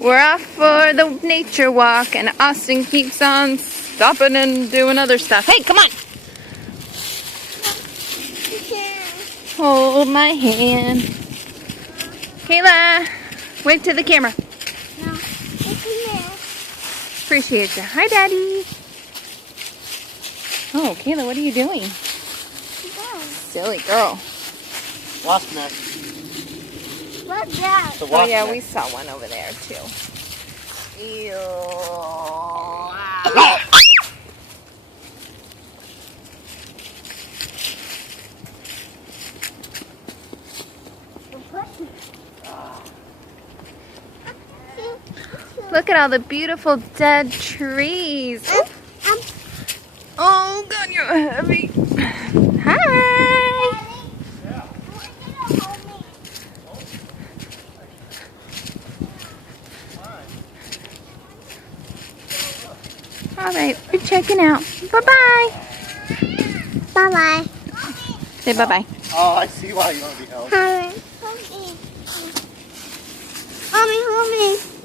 We're off for the nature walk, and Austin keeps on stopping and doing other stuff. Hey, come on! Hold my hand. Kayla, wave to the camera. No, it's in there. Appreciate you. Hi, Daddy. Oh, Kayla, what are you doing? No. Silly girl. Wasp nest. What's that? The Oh, wasp yeah, nest. we saw one over there, too. Ew. Look at all the beautiful dead trees. Oh, God, you're heavy. Hi. All right, we're checking out. Bye-bye. Bye-bye. Say bye-bye. Oh, I see why you want to be held. Hold me. Hold me.